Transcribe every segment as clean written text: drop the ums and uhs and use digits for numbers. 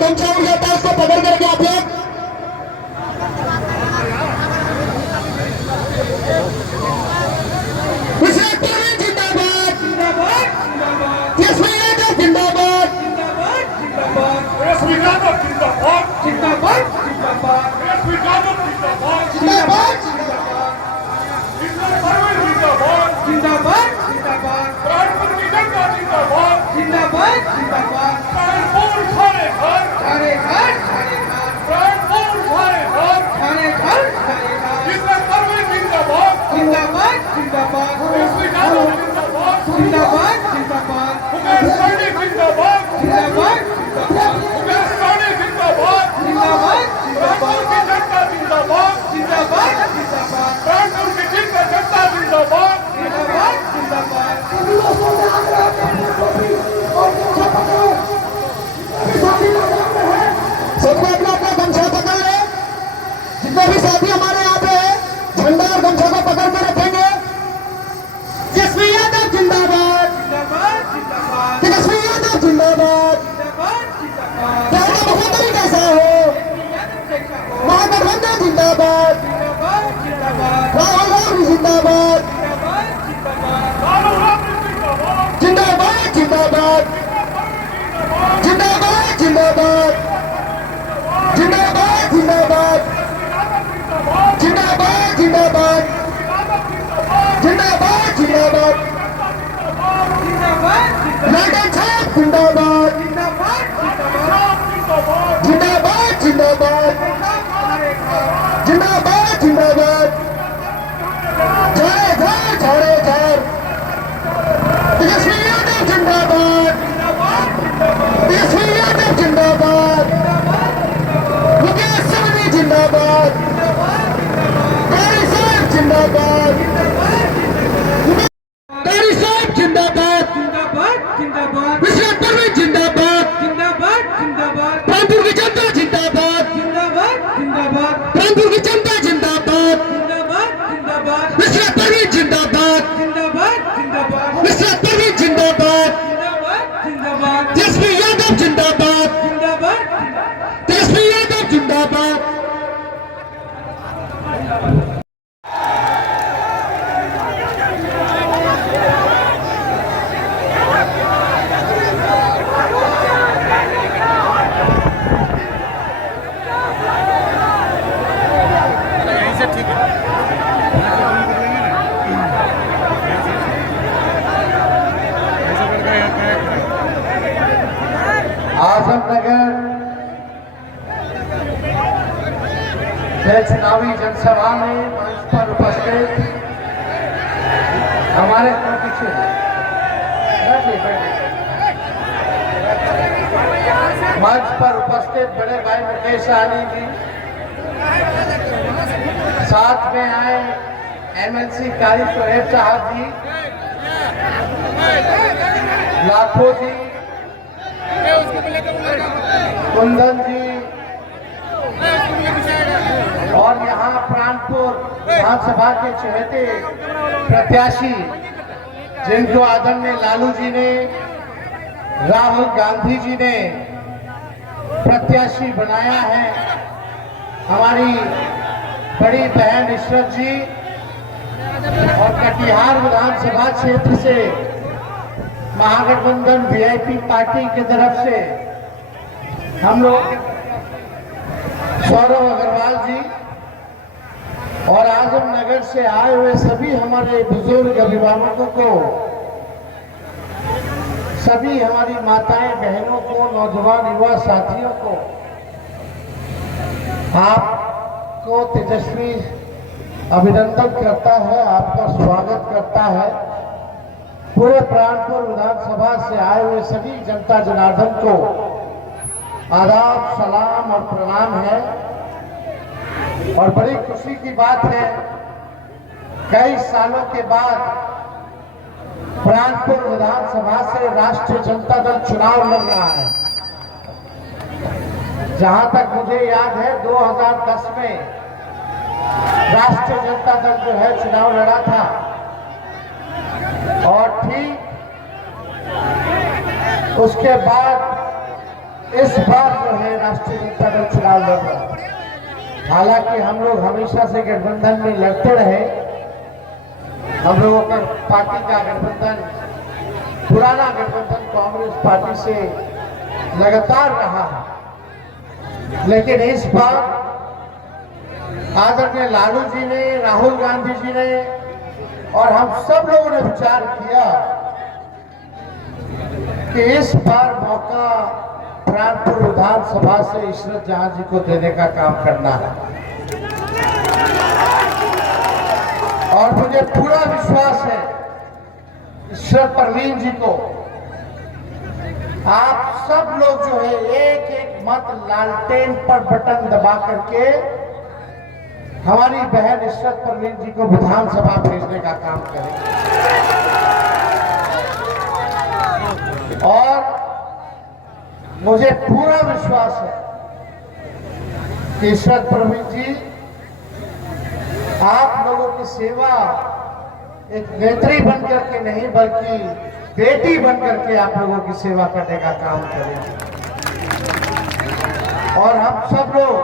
गमछा उड़ जाता है उसको पकड़ करके आप लोग जिंदाबाद यशवी यादव जिंदाबाद यशवी यादव जिंदाबाद जिंदाबाद यशवी यादव जिंदाबाद जिंदाबाद जिंदाबाद प्राणपुर की जनता जिंदाबाद प्राणपुर सारे घर प्राणपुर सारे घर जिंदा परवीन जिंदाबाद यशवी यादव जिंदाबाद मुकेश सहनी जिंदाबाद मुकेश सहनी जिंदाबाद प्राणपुर की जनता जिंदाबाद प्राणपुर की जनता जिंदाबाद सबको अपना अपना गमछा पकड़ ले। जितने भी साथी हमारे यहाँ पे है झंडा और गमछा को पकड़ कर रखेंगे। यशवी यादव जिंदाबाद यशवी यादव जिंदाबाद क्या मुख्यमंत्री कैसा हो महागठबंधन जिंदाबाद राहुल गांधी जिंदाबाद जिंदाबाद जिंदाबाद जिंदाबाद जिंदाबाद जिंदाबाद जिंदाबाद जिंदाबाद जिंदाबाद जिंदाबाद जिंदाबाद लंदन छाप जिंदाबाद जिंदाबाद जिंदाबाद जिंदाबाद जिंदाबाद जय जय जय जय यशवी यादव जिंदाबाद यशवी यादव जिंदाबाद मुकेश सहनी जिंदाबाद कारी साहब जिंदाबाद कारी साहब जिंदाबाद विश्वनाथ परवीन जिंदाबाद प्राणपुर की जनता जिंदाबाद प्राणपुर की जनता जिंदाबाद विश्वनाथ परवीन जिंदाबाद विश्वनाथ परवीन जिंदाबाद यशवी यादव जिंदाबाद यशवी यादव जिंदाबाद आजमनगर में चुनावी जनसभा में मंच पर उपस्थित हमारे पीछे मंच पर उपस्थित बड़े भाई मुकेश सहनी जी, साथ में आए एमएलसी कारी शोएब साहब जी, लाखों जी, कुंदन जी और यहाँ प्राणपुर विधानसभा के चहेते प्रत्याशी जिनको आदरणीय लालू जी ने, राहुल गांधी जी ने प्रत्याशी बनाया है, हमारी बड़ी बहन इशरत जी और कटिहार विधानसभा क्षेत्र से महागठबंधन वीआईपी पार्टी की तरफ से हम लोग सौरभ अग्रवाल जी और आजमनगर से आए हुए सभी हमारे बुजुर्ग अभिभावकों को, सभी हमारी माताएं बहनों को, नौजवान युवा साथियों को आपको तेजस्वी अभिनंदन करता है, आपका स्वागत करता है। पूरे प्राणपुर विधानसभा से आए हुए सभी जनता जनार्दन को आदाब, सलाम और प्रणाम है। और बड़ी खुशी की बात है, कई सालों के बाद प्राणपुर विधानसभा से राष्ट्रीय जनता दल चुनाव लड़ रहा है। जहां तक मुझे याद है 2010 में राष्ट्रीय जनता दल जो है चुनाव लड़ा था और ठीक उसके बाद इस बार जो है राष्ट्रीय जनता दल चुनाव लड़ रहा है। हालांकि हम लोग हमेशा से गठबंधन में लड़ते रहे। हम लोगों का पार्टी का गठबंधन, पुराना गठबंधन कांग्रेस पार्टी से लगातार रहा है। लेकिन इस बार आदरणीय लालू जी ने, राहुल गांधी जी ने और हम सब लोगों ने विचार किया कि इस बार मौका प्राणपुर विधानसभा से इशरत जहां जी को देने का काम करना है। और मुझे पूरा विश्वास है इशरत परवीन जी को, आप सब लोग जो है एक एक मत लालटेन पर बटन दबा करके हमारी बहन इशरत परवीन जी को विधानसभा भेजने का काम करें। और मुझे पूरा विश्वास है कि इशरत परवीन जी आप लोगों की सेवा एक नेत्री बनकर के नहीं बल्कि बेटी बनकर के आप लोगों की सेवा करने का काम करें। और हम सब लोग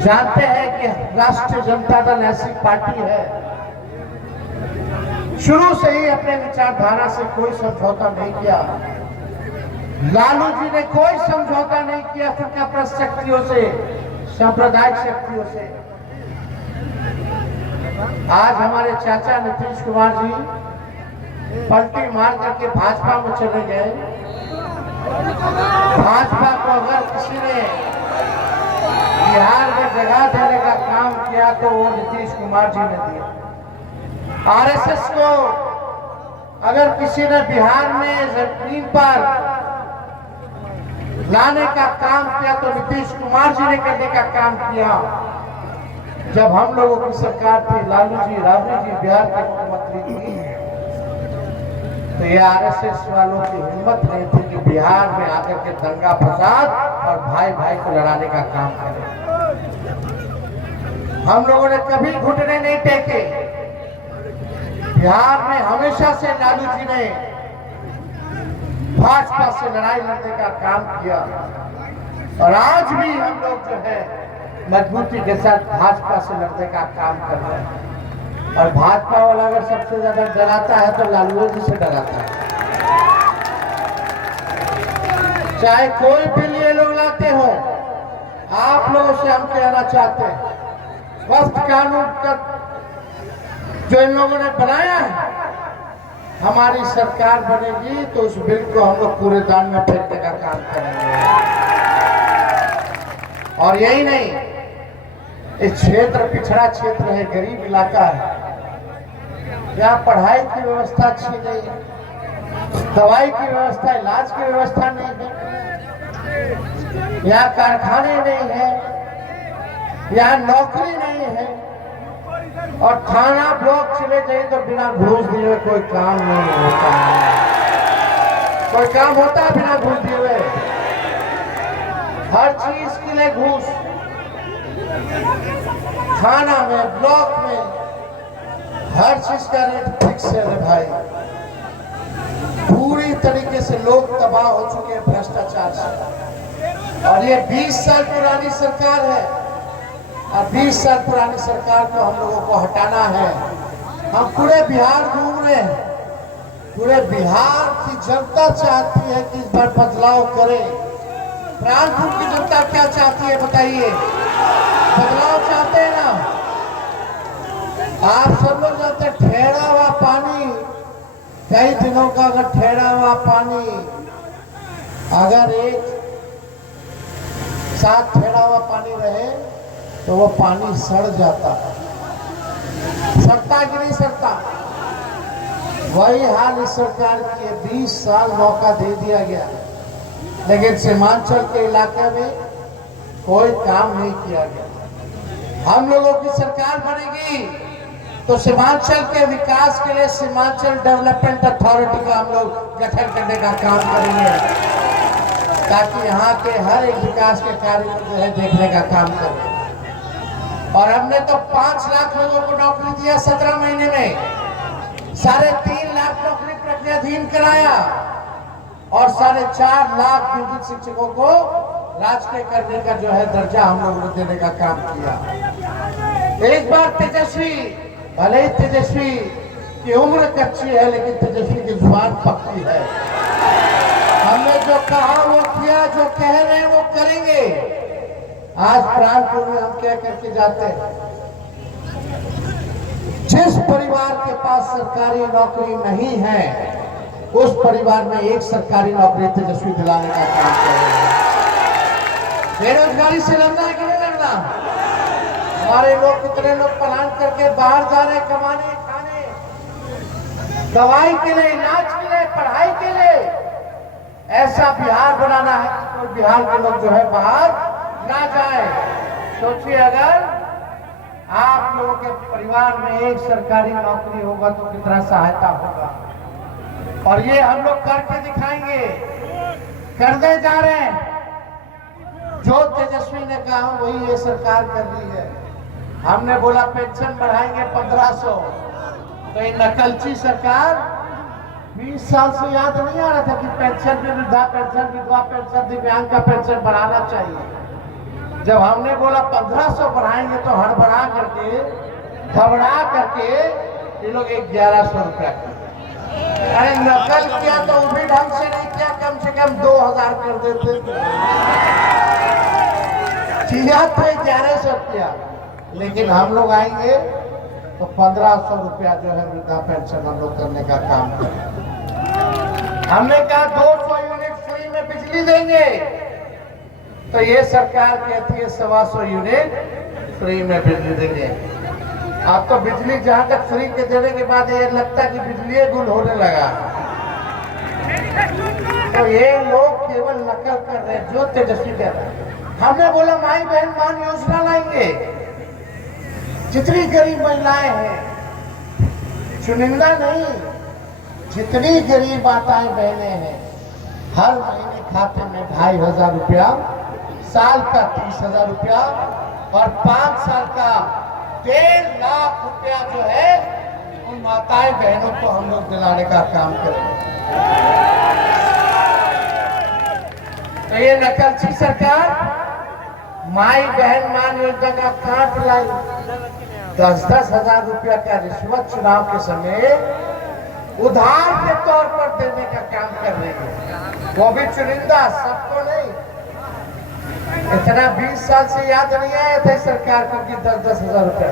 जानते हैं कि राष्ट्रीय जनता दल ऐसी पार्टी है, शुरू से ही अपने विचारधारा से कोई समझौता नहीं किया। लालू जी ने कोई समझौता नहीं किया फिरकाप्रस्त शक्तियों से, सांप्रदायिक शक्तियों से। आज हमारे चाचा नीतीश कुमार जी पलटी मार करके भाजपा में चले गए। भाजपा को अगर किसी ने बिहार में जगह देने का काम किया तो वो नीतीश कुमार जी ने दिया। आरएसएस को अगर किसी ने बिहार में जमीन पर लाने का काम किया तो नीतीश कुमार जी ने करने का काम किया। जब हम लोगों की सरकार थी, लालू जी, राबड़ी जी बिहार के मुख्यमंत्री थी, तो ये आरएसएस वालों की हिम्मत नहीं थी कि बिहार में आकर के दंगा फसाद और भाई भाई को लड़ाने का काम करें। हम लोगों ने कभी घुटने नहीं टेके। बिहार में हमेशा से लालू जी ने भाजपा से लड़ाई लड़ने का काम किया और आज भी हम लोग जो है मजबूती के साथ भाजपा से लड़ने का काम कर रहे हैं। और भाजपा वाला अगर सबसे ज्यादा डराता है तो लालू जी से डराता है। चाहे कोई बिल ये लोग लाते हो, आप लोगों से हम कहना चाहते हैं, वक्त कानून का जो इन लोगों ने बनाया है, हमारी सरकार बनेगी तो उस बिल को हम लोग कूड़ेदान दान में फेंकने का काम करेंगे। और यही नहीं, इस क्षेत्र पिछड़ा क्षेत्र है, गरीब इलाका है, यहाँ पढ़ाई की व्यवस्था अच्छी नहीं है, दवाई की व्यवस्था, इलाज की व्यवस्था नहीं है, यहाँ कारखाने नहीं है, यहाँ नौकरी नहीं है। और थाना ब्लॉक चले जाए तो बिना घूस दिए कोई काम नहीं होता है। कोई काम होता है बिना घूस दिए हुए? हर चीज के लिए घूस। थाना में, ब्लॉक में हर चीज का रेट फिक्स है भाई। पूरी तरीके से लोग तबाह हो चुके हैं भ्रष्टाचार से। और ये 20 साल पुरानी सरकार है और 20 साल पुरानी सरकार को हम लोगों को हटाना है। हम पूरे बिहार घूम रहे हैं, पूरे बिहार की जनता चाहती है कि इस बार बदलाव करे। प्राणपुर की जनता क्या चाहती है बताइए? बदलाव चाहते हैं ना? आप सब लोग जानते हैं ठहरा हुआ पानी, कई दिनों का अगर ठहरा हुआ पानी अगर एक साथ ठहरा हुआ पानी रहे तो वो पानी सड़ जाता है। सड़ता कि नहीं सड़ता? वही हाल इस सरकार की है। 20 साल मौका दे दिया गया, लेकिन सीमांचल के इलाके में कोई काम नहीं किया गया। हम लोगों की सरकार बनेगी तो सीमांचल के विकास के लिए सीमांचल डेवलपमेंट अथॉरिटी का हम लोग गठन करने का काम करेंगे, ताकि यहाँ के हर एक विकास के कार्य को जो है देखने का काम करें। और हमने तो 5 लाख लोगों को नौकरी दिया 17 महीने में, 3.5 लाख नौकरी प्रक्रियाधीन कराया। और 4.5 लाख नियोजित शिक्षकों को राजकीय करने का जो है दर्जा हम लोगों ने देने का काम किया। एक बार तेजस्वी, भले ही तेजस्वी की उम्र कच्ची है लेकिन तेजस्वी की जुबान पक्की है। हमने जो कहा वो किया, जो कह रहे हैं वो करेंगे। आज प्राणपुर में हम क्या करके जाते हैं, जिस परिवार के पास सरकारी नौकरी नहीं है उस परिवार में एक सरकारी नौकरी तेजस्वी दिलाने का काम कर रहे हैं। बेरोजगारी से लड़ना है कि नहीं लड़ना? हमारे लोग, कितने लोग पलायन करके बाहर जा रहे हैं कमाने, खाने, दवाई के लिए, इलाज के लिए, पढ़ाई के लिए। ऐसा बिहार बनाना है तो बिहार के लोग जो है बाहर ना जाए। सोचिए, अगर आप लोगों के परिवार में एक सरकारी नौकरी होगा तो कितना सहायता होगा। और ये हम लोग करके दिखाएंगे, करने जा रहे हैं। जो तेजस्वी ने कहा वही ये सरकार कर रही है। हमने बोला पेंशन बढ़ाएंगे 1500, तो ये नकलची सरकार 20 साल से याद नहीं आ रहा था कि पेंशन में वृद्धा पेंशन, विधवा पेंशन, दिव्यांग का पेंशन बढ़ाना चाहिए। जब हमने बोला 1500 बढ़ाएंगे तो हड़बड़ा करके, घबरा करके ये लोग 1100 रुपया किया। अरे नकल किया तो वो भी ढंग से नहीं किया, कम से कम 2000 कर देते। किया तो 1100 किया, लेकिन हम लोग आएंगे तो 1500 रुपया जो है वृद्धा पेंशन हम लोग करने का काम करें। हमने कहा 200 यूनिट फ्री में बिजली देंगे, तो ये सरकार कहती है 125 यूनिट फ्री में बिजली देंगे। अब तो बिजली जहां तक फ्री के देने के बाद ये लगता है कि बिजली गुल होने लगा। तो ये लोग केवल नकल कर रहे हैं जो तेजस्वी कह रहे हैं। हमने बोला माई बहन मान योजना लाएंगे। जितनी गरीब महिलाएं हैं, चुनिंदा नहीं, जितनी गरीब माताएं बहनें हैं, हर महीने खाते में 2500 रुपया, साल का 30,000 रुपया और 5 साल का 1.5 लाख रुपया जो है उन माताएं बहनों को हम लोग दिलाने का काम करेंगे। तो ये नकलची सरकार माई बहन मान योजना का काट लाई। 10-10 हजार रुपया का रिश्वत चुनाव के समय उधार के तौर पर देने का काम कर रही है, वो भी चुनिंदा, सबको नहीं। इतना 20 साल से याद नहीं आया था सरकार को कि 10-10 हजार रुपया।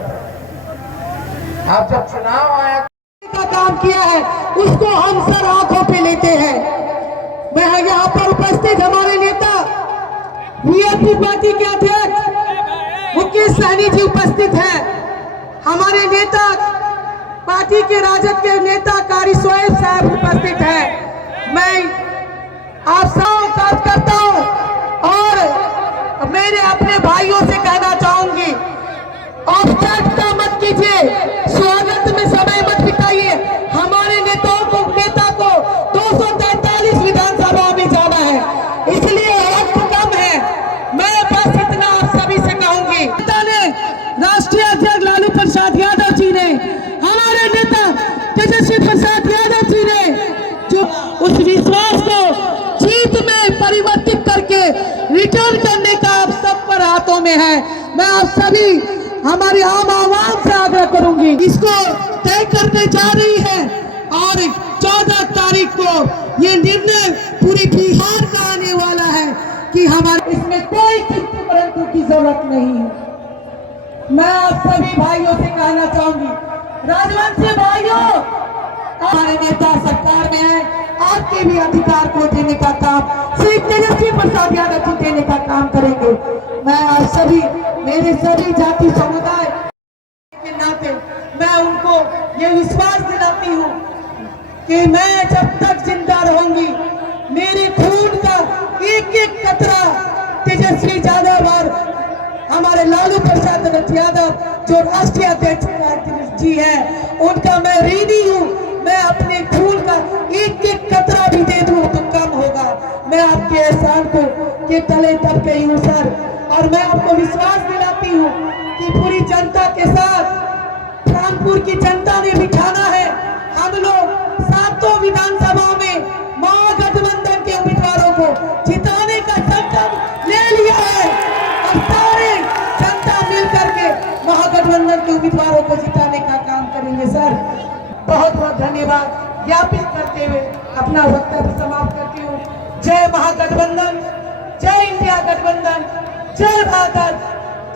अब जब चुनाव आया का काम किया है उसको हम सर आंखों पे लेते हैं। मैं यहाँ पर उपस्थित हमारे नेता वीआईपी पार्टी के अध्यक्ष मुकेश सहनी जी उपस्थित हैं। हमारे नेता पार्टी के राजद के नेता कारी सोहेल साहब उपस्थित हैं। मैं आप सब बात करता हूं और मेरे अपने भाइयों से कहना चाहूंगी, औपचारिकता मत कीजिए, स्वागत में समय मत बिताइए। हमारे नेताओं को, नेता को 243 विधानसभा में जाना है, इसलिए वक्त कम है। मैं बस इतना आप सभी से कहूंगी, राष्ट्रीय अध्यक्ष लालू प्रसाद यादव जी ने, हमारे नेता तेजस्वी प्रसाद यादव जी ने जो उस विश्वास को जीत में परिवर्तित करके रिटर्न करने का आप सब पर हाथों में है। मैं आप सभी हमारी आम आवाम से आग्रह करूंगी, इसको तय करने जा रही है और 14 तारीख को ये निर्णय पूरी बिहार का आने वाला है कि हमारे इसमें कोई किसी परंतु की जरूरत नहीं है। मैं आप सभी भाइयों से कहना चाहूंगी, राजवंशी भाइयों, हमारे नेता सरकार में है, आपके भी अधिकार को देने का काम श्री तेजस्वी प्रसाद यादव जी देने का काम करेंगे। मैं आज सभी, मेरे सभी जाति समुदाय के नाते मैं उनको ये विश्वास दिलाती हूँ कि मैं जब तक जिंदा रहूंगी, मेरे खून का एक एक कतरा तेजस्वी यादव और हमारे लालू प्रसाद यादव जो राष्ट्रीय अध्यक्ष जी हैं, उनका मैं ऋणी हूँ। मैं अपने खून का एक एक कतरा भी दे दूँ तो कम होगा। मैं आपके एहसान को के तले तब गई हूँ सर, और मैं आपको विश्वास दिलाती हूँ कि पूरी जनता के साथ कानपुर की जनता ने बिठाना है। हम लोग 7 विधानसभा में महागठबंधन के और सारी जनता मिल करके महागठबंधन के उम्मीदवारों को जिताने का काम करेंगे सर। बहुत बहुत धन्यवाद ज्ञापित करते हुए अपना वक्तव्य समाप्त करती हूँ। जय महागठबंधन, जय इंडिया गठबंधन, जय भारत,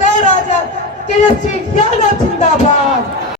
जय राजा, तेजस्वी यादव जिंदाबाद।